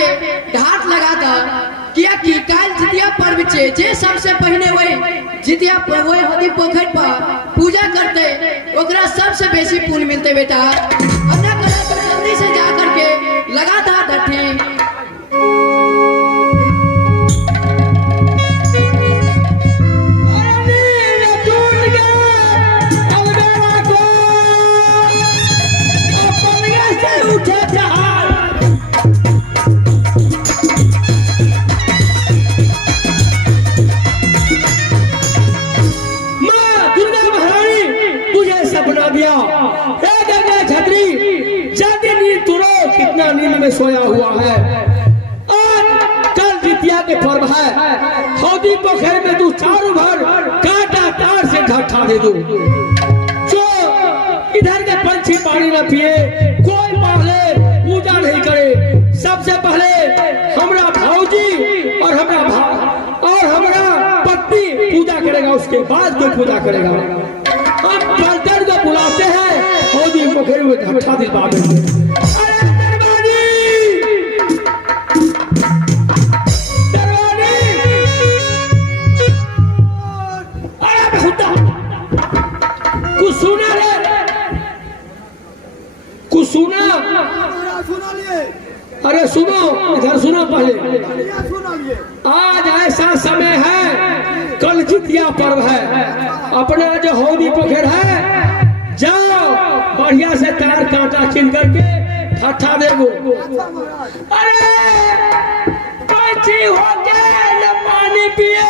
के घाट लगा था किया कि काल जितिया पर्व छे जे सबसे पहले वही जितिया वही हदी पोखर पर पूजा करते ओकरा सबसे बेसी पुण्य मिलते बेटा। अन्ना करा तो जल्दी से जा करके लगा था डठी नींद में सोया हुआ है। आज कल जितिया के पर्व है, हौदी पोखर में तू चारों भर कांटा तार से ढट्ठा दे दो। जो इधर के पंछी पानी न पिए, कोई पहले पूजा नहीं करे, सबसे पहले हमरा भाऊजी और हमरा पत्नी पूजा करेगा, उसके बाद कोई पूजा करेगा। हम पलटन को बुलाते हैं, हौदी पोखर में ढट्ठा दिलवा देंगे। अरे सुनो, इधर सुनो पहले। आज ऐसा समय है, कल जितिया पर्व है, अपना जो हौदी पोखर है, जाओ बढ़िया से तार कांटा चीन करके ढट्ठा देगो। अरे पंछी हो के न पानी पिए,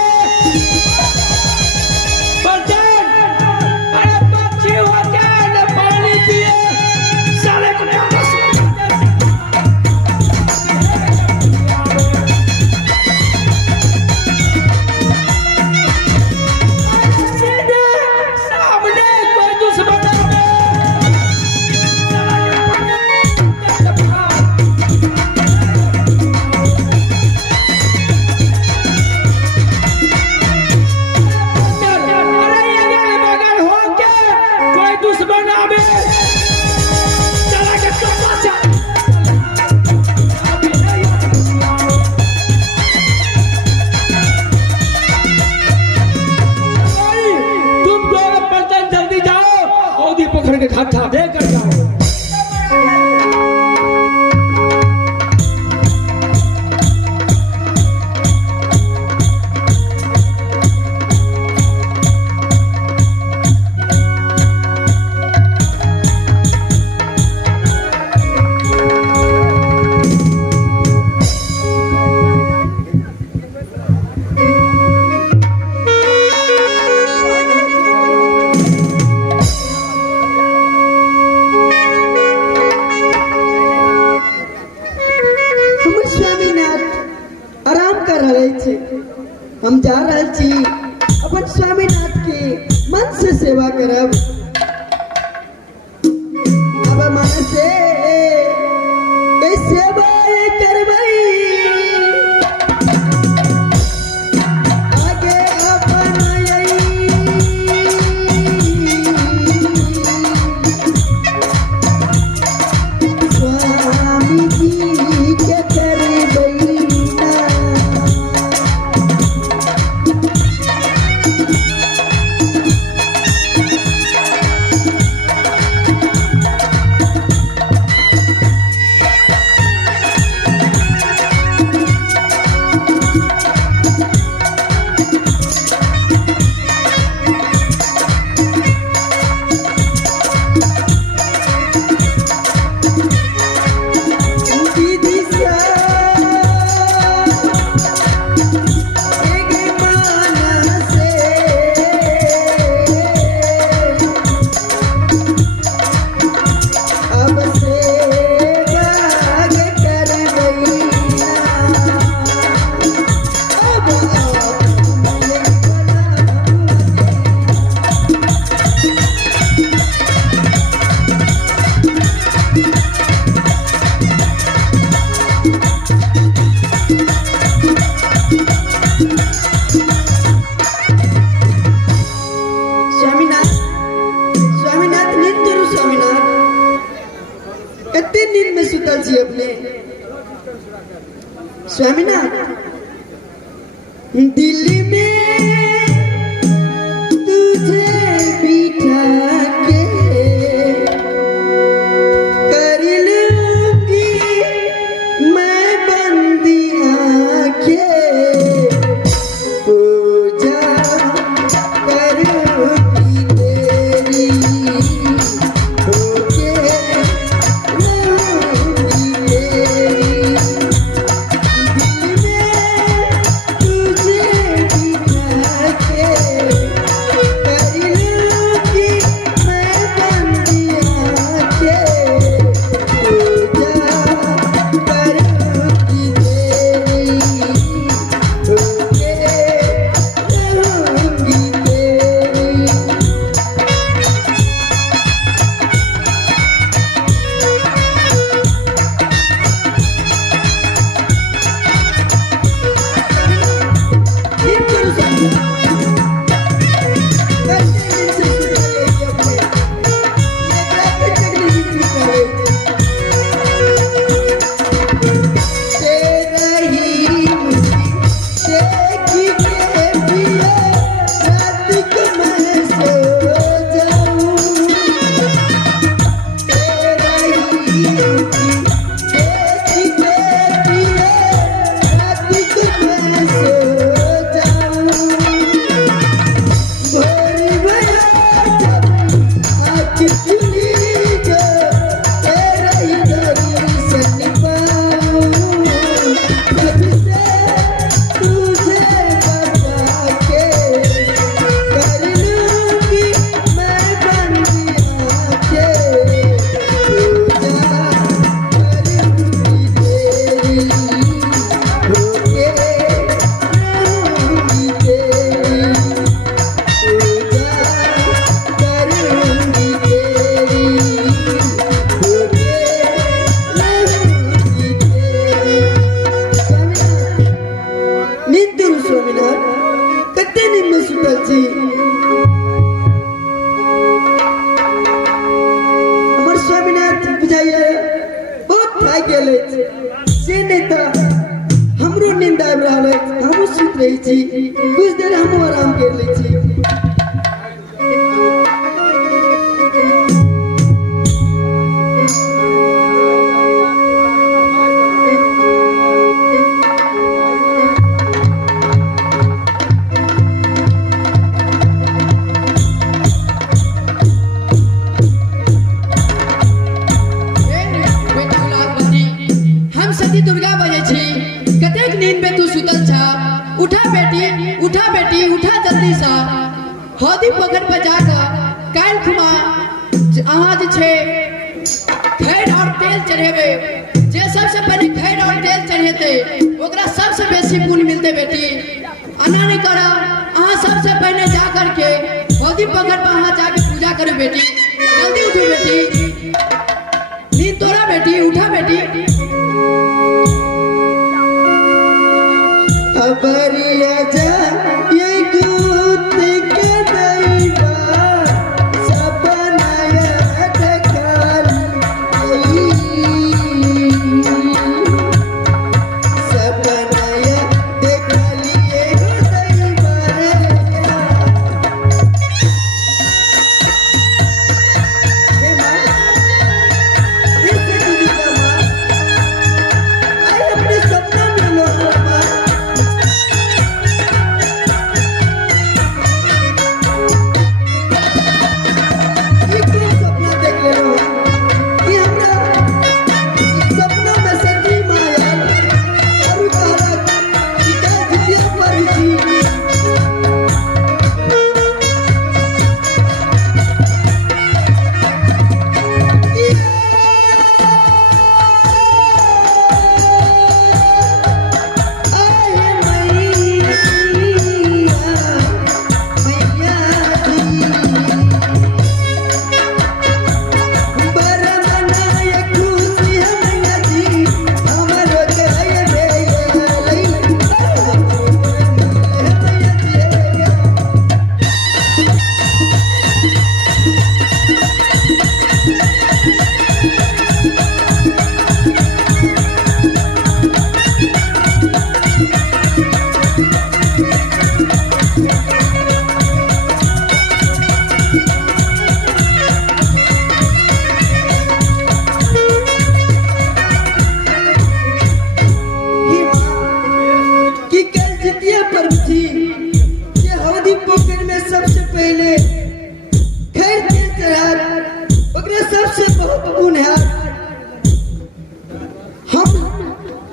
अरे पंछी हो के न पानी पिए, साले को के ढट्ठा देकर जाओ। हम जा रहे छी अपन स्वामीनाथ के मन से सेवा करब। अब मन से सेवा करबई, आगे अपन स्वामी जी के करबई। स्वामीनाथ दिल में तुझे बिठा के कर लूंगी मैं बंदी आंखें पूजा करूंगी तेरी होके रहूंगी तेरी तुझे बिठा के कर लूंगी मैं बंदी आंखें पूजा करूंगी तेरी होके रहूंगी तेरी हमरो नींद आबि रहल अछि हमहूँ सुति रही छी कुछ देर हमहूँ आराम कर लै छी दुर्गा बजे छी कतेक नींद में तू सुतल छा उठा बेटी उठा जल्दी सा हौदी पोखर पर जाकर काल खुमा अहाँ जे छे खैर और तेल चढ़ेबे जे सबसे पहले खैर और तेल चढ़ेते ओकरा सबसे बेसी पुण्य मिलते बेटी अना नहीं करा अहाँ सबसे पहले जा करके हौदी पोखर पर अहाँ जाके पूजा करो बेटी जल्दी उठो बेटी नींद तोड़ा बेटी उठा बेटी अबरिया जा ये कूद के दैवा सपनाया ढकाली सपनाया ढकाली ये दैवा हे माँ ये दीदी का माँ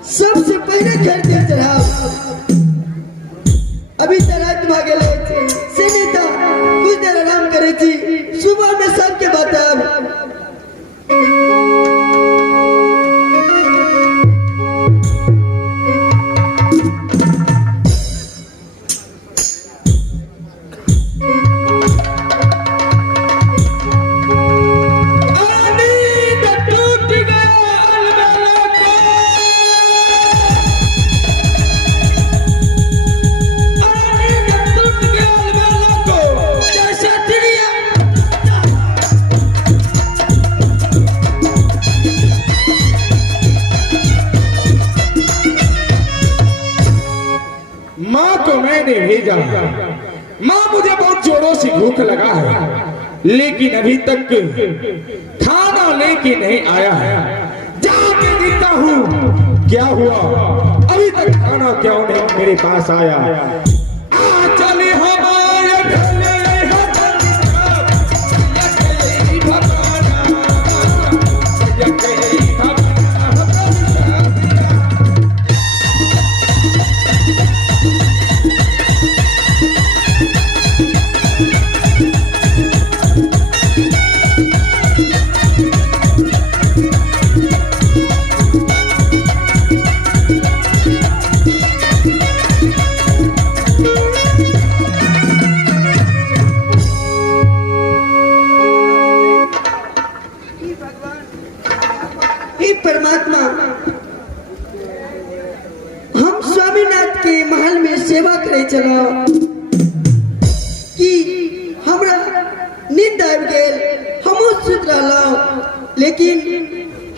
सबसे पहले खेल तेल चढ़ाओ। अभी तो रात भागे से नहीं था, कुछ देर आराम करे थी, सुबह में सबके बताब। भेजा। माँ मुझे बहुत जोरों से भूख लगा है, लेकिन अभी तक खाना लेके नहीं आया है। जाके देखता हूँ क्या हुआ, अभी तक खाना क्यों नहीं मेरे पास आया। चले हमारे ढले परमात्मा, हम स्वामीनाथ के महल में सेवा करे चलो कि हमरा नींद आबि गेल, हमहू सुत रहलहुँ, लेकिन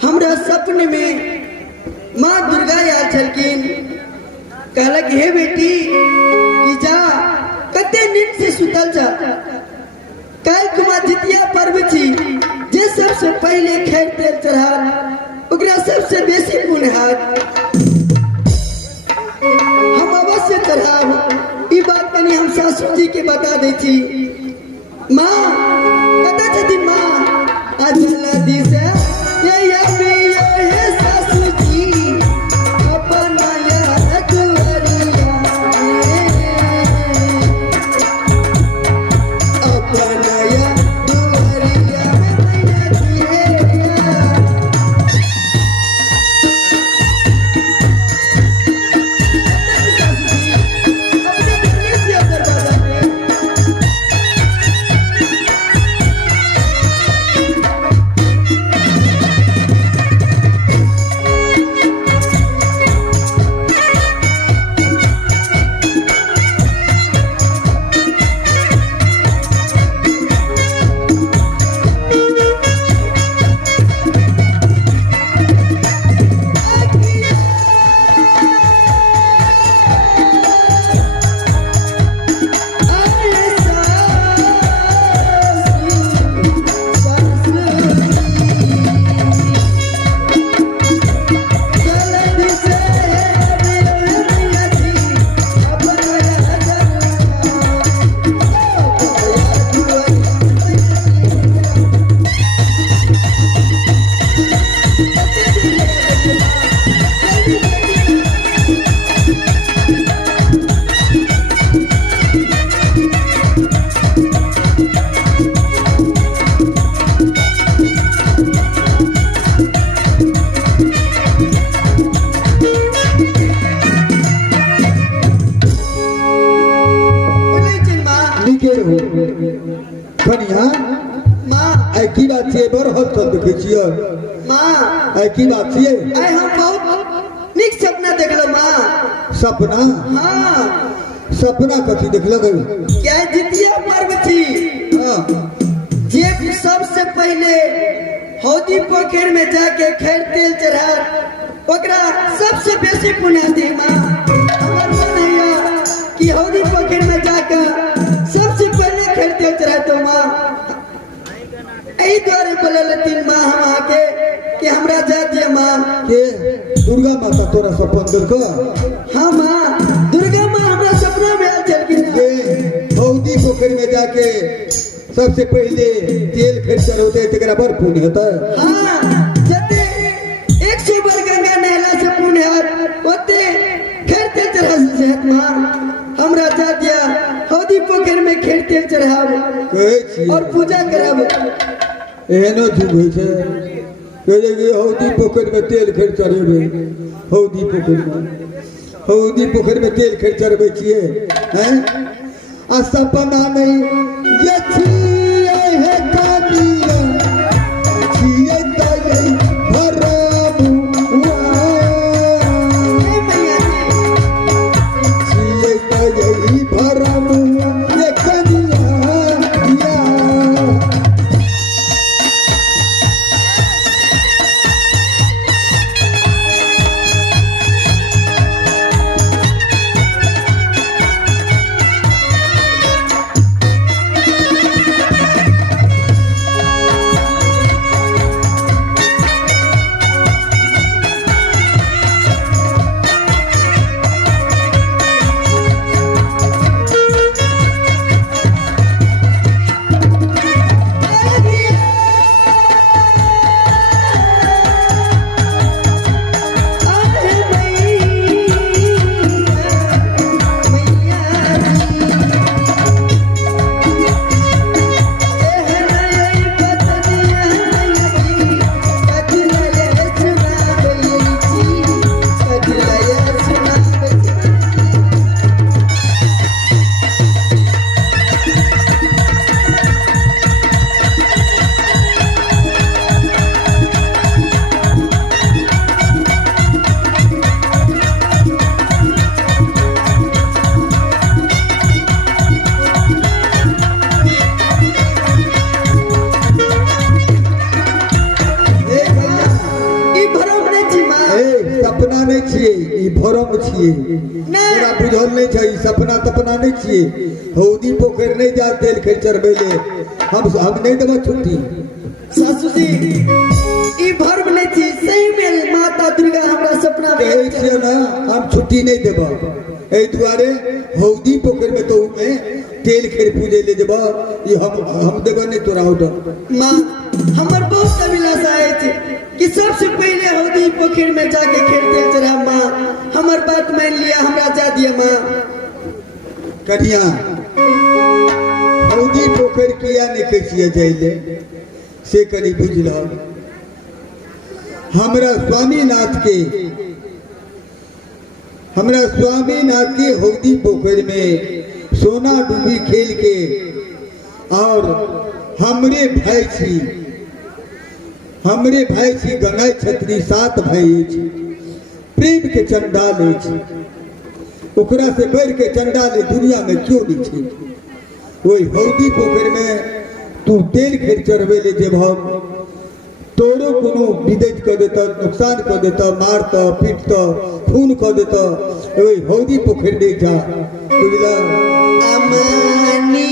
हमरा सपने में माँ दुर्गा आयल छलखिन। कहलक हे बेटी कि जा कते नींद से सुतल जा, कल कुमार जितिया पर्व छी, जे सबसे पहले खैर तेल चढ़ा ओकरा सबसे बेसी पुण्य हाथ हम अवश्य चढ़ाब। ई बात कनी हम सासू जी के बता दै छी। माँ कतऽ छथिन माँ? आ जल्दी से ये सासू जी अपन नया दुआरिया अपन नया दुआरिया कनिया माँ आई की बात छे बर हत देखे छियो माँ आई की बात छे आई हम बहुत निक सपना देखलो माँ। सपना हाँ सपना कथी देखल गई क्या जितिया पर्व थी। हां जे सबसे पहले हौदी पोखर में जाके खैर तेल चढ़ा ओकरा सबसे बेसी पुण्य दी माँ। हमर मन है कि हौदी पोखर में जाकर सबसे पहले खैर तेल चढ़ा तो माँ। यही द्वारे बोले तीन माँ हम आके कि हमरा जा दिए माँ। के दुर्गा माता तोरा सपन देखो? हाँ माँ दुर्गा माँ हमरा सपना में आ चल के हौदी पोखर में जाके सबसे पहले तेल खर्च होते तेरा बर पुण्य होता है। हाँ जते 100 बार गंगा नहला से पुण्य कहै छी और पूजा करब। एहनो जुग होइ छै कहै कि हौदी पोखरि में तेल खैर चढ़ेबै। हौदी पोखरि में तेल खैर चढ़बै छियै हैं? आ सपना नहीं ये छियै हे कानिया छियै तै भरमुआ हे मैया छियै तै भरमुआ ये कनिया या सपना नहीं छिए ई भरम छिए। तोरा बुझल नहीं छै ई सपना तपना नहीं छिए। हौदी पोखरि नहीं जा तेल खैर चढ़बै ले हम नहीं देबो छुट्टी। सासू जी ई भर्म नहीं थी सही में माता दुर्गा हमरा सपना में कहै छियै ना हम छुट्टी नहीं देबो। एहि दुआरे हौदी पोखरि में तो में तेल खैर पूजे ले जेबो ई हम देबो नहीं तोरा ऑर्डर। माँ हमर बहुत अभिलाषा है कि सबसे पहले हौदी पोखरि में जाके खेलते चढ़ा। माँ हमर बात मान लिया हमरा जा दिया। माँ कन्या हौदी पोखरि किया नहीं कहै छियै जाइले से कनी बुझल। हमरा स्वामीनाथ के हौदी पोखरि में सोना डूबी खेल के और हमरे भाई छी गंगाई छत्री 7 भाई छी प्रेम के चंडाल छी। ओकरा से बढ़ के चंडाल दुनिया में क्यों नहीं छी। वही हौदी पोखरि में तू तेल खैर चढ़बै ले जेब तोरो कोनो विदैत कर देता नुकसान कर देता मारता पीटता खून कर देता। वही हौदी पोखरि नहीं जा बुझला। अमानी